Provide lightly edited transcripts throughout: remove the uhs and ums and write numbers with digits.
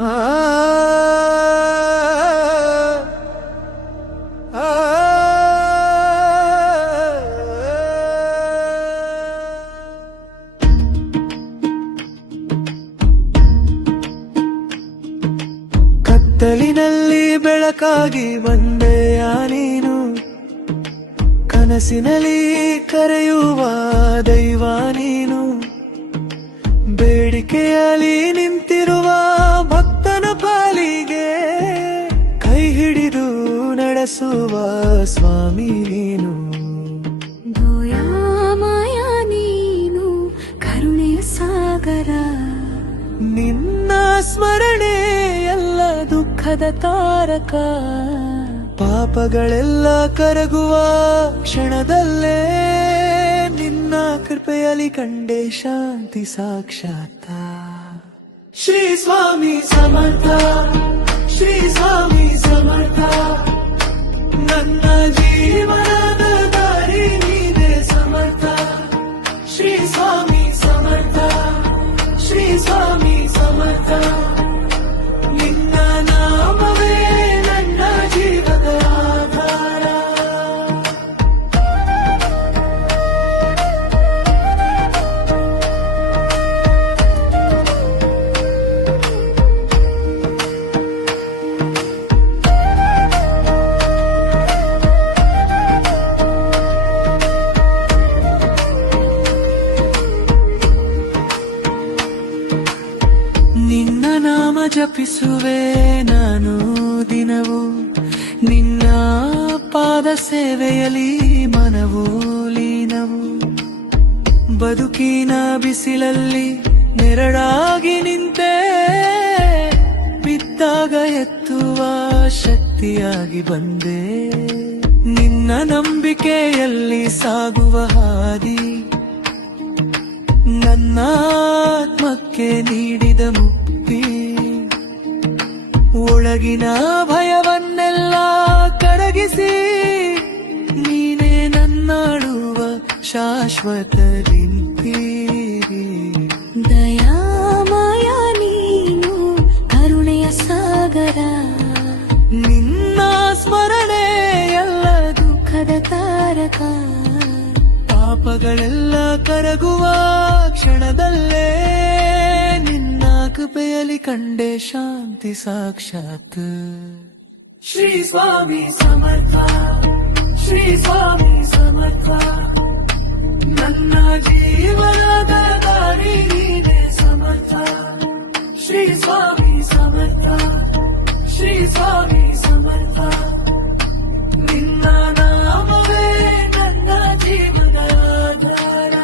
ಆ ಕತ್ತಲಿನಲ್ಲಿ ಬೆಳಕಾಗಿ ಬಂದೆಯ ನೀನು, ಕನಸಿನಲ್ಲಿ ಕರೆಯುವ ದೈವ ನೀನು, ಬೇಡಿಕೆಯಲ್ಲಿ ನಿಂತಿರುವ ಭಕ್ತನ ಪಾಲಿಗೆ ಕೈ ಹಿಡಿದು ನಡೆಸುವ ಸ್ವಾಮಿ ನೀನು. ದಯಾಮಯ ನೀನು ಕರುಣೆಯ ಸಾಗರ, ನಿನ್ನ ಸ್ಮರಣೆ ಎಲ್ಲ ದುಃಖದ ತಾರಕ, ಪಾಪಗಳೆಲ್ಲ ಕರಗುವ ಕ್ಷಣದಲ್ಲೇ ನಿನ್ನ ಕೃಪೆಯಲ್ಲಿ ಕಂಡೆ ಶಾಂತಿ ಸಾಕ್ಷಾತ್. ಶ್ರೀ ಸ್ವಾಮಿ ಸಮರ್ಥ, ಶ್ರೀ ಸ್ವಾಮಿ ಸಮರ್ಥ, ನನ್ನ ಜೀವನದ ದಾರಿ ನೀನೇ ಸಮರ್ಥ. ಶ್ರೀ ಸ್ವಾಮಿ ಸಮರ್ಥ, ಶ್ರೀ ಸ್ವಾಮಿ ಸಮರ್ಥ, ನಿನ್ನ ನಾಮವೇ ನನ್ನ ಜೀವದ ಆಧಾರ. ನಿನ್ನ ನಾಮ ಜಪಿಸುವೆ ನಾನು ದಿನವೂ, ನಿನ್ನ ಪಾದ ಸೇವೆಯಲ್ಲಿ ಮನವೂ ಲೀನವು. ಬದುಕಿನ ಬಿಸಿಲಲ್ಲಿ ನೆರಳಾಗಿ ನಿಂತೆ, ಬಿದ್ದಾಗ ಎತ್ತುವ ಶಕ್ತಿಯಾಗಿ ಬಂದೆ. ನಿನ್ನ ನಂಬಿಕೆಯಲ್ಲಿ ಸಾಗುವ ಹಾದಿ, ನನ್ನ ಆತ್ಮಕ್ಕೆ ನೀಡಿದ ಮುಕ್ತಿ. ಒಳಗಿನ ಭಯವನ್ನೆಲ್ಲ ಕರಗಿಸಿ, ನೀನೇ ನನ್ನಾಡುವ ಶಾಶ್ವತ ರಿಂತಿ. ದಯಾಮಯ ನೀನು ಕರುಣೆಯ ಸಾಗರ, ನಿನ್ನ ಸ್ಮರಣೆ ಎಲ್ಲ ದುಃಖದ ತಾರಕ, ಪಾಪಗಳೆಲ್ಲ ಕರಗುವ ಕ್ಷಣದಲ್ಲೇ ನಿನ್ನ ಕೃಪೆಯಲ್ಲಿ ಕಂಡೆ ಶಾಂತಿ ಸಾಕ್ಷಾತ್. ಶ್ರೀ ಸ್ವಾಮಿ ಸಮರ್ಥ, ಶ್ರೀ ಸ್ವಾಮಿ ಸಮರ್ಥ, ನನ್ನ ಜೀವನದ ದಾರಿ ನೀನೇ ಸಮರ್ಥ. ಶ್ರೀ ಸ್ವಾಮಿ ಸಮರ್ಥ, ಶ್ರೀ ಸ್ವಾಮಿ ಸಮರ್ಥ, ನಿನ್ನ ನಾಮವೇ ನನ್ನ ಜೀವನ ಆಧಾರ.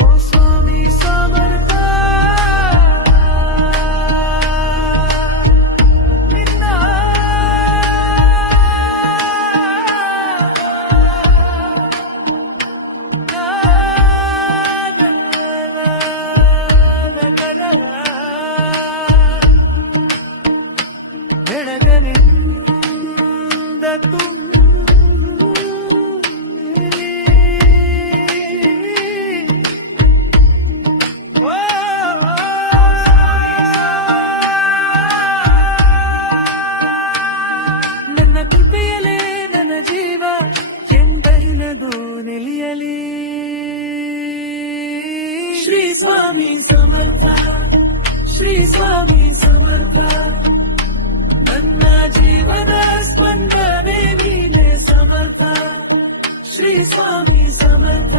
ಓ ಸ್ವಾಮಿ ಸಮರ್ಥ, ನಿನ್ನ ಬೆಳಗನಿಂದ ನನ್ನ ಕೃಪೆಯಲೇ ನನ್ನ ಜೀವ ಎಂದರಿನದು ನೆಲೆಯಲಿ. ಶ್ರೀ ಸ್ವಾಮಿ ಸಮರ್ಥ, ಶ್ರೀ ಸ್ವಾಮಿ ಸಮರ್ಥ, ನನ್ನ ಜೀವನ ಸ್ಪಂದನೆ ನೀನೇ ಸಮರ್ಥ. ಶ್ರೀ ಸ್ವಾಮಿ ಸಮರ್ಥ.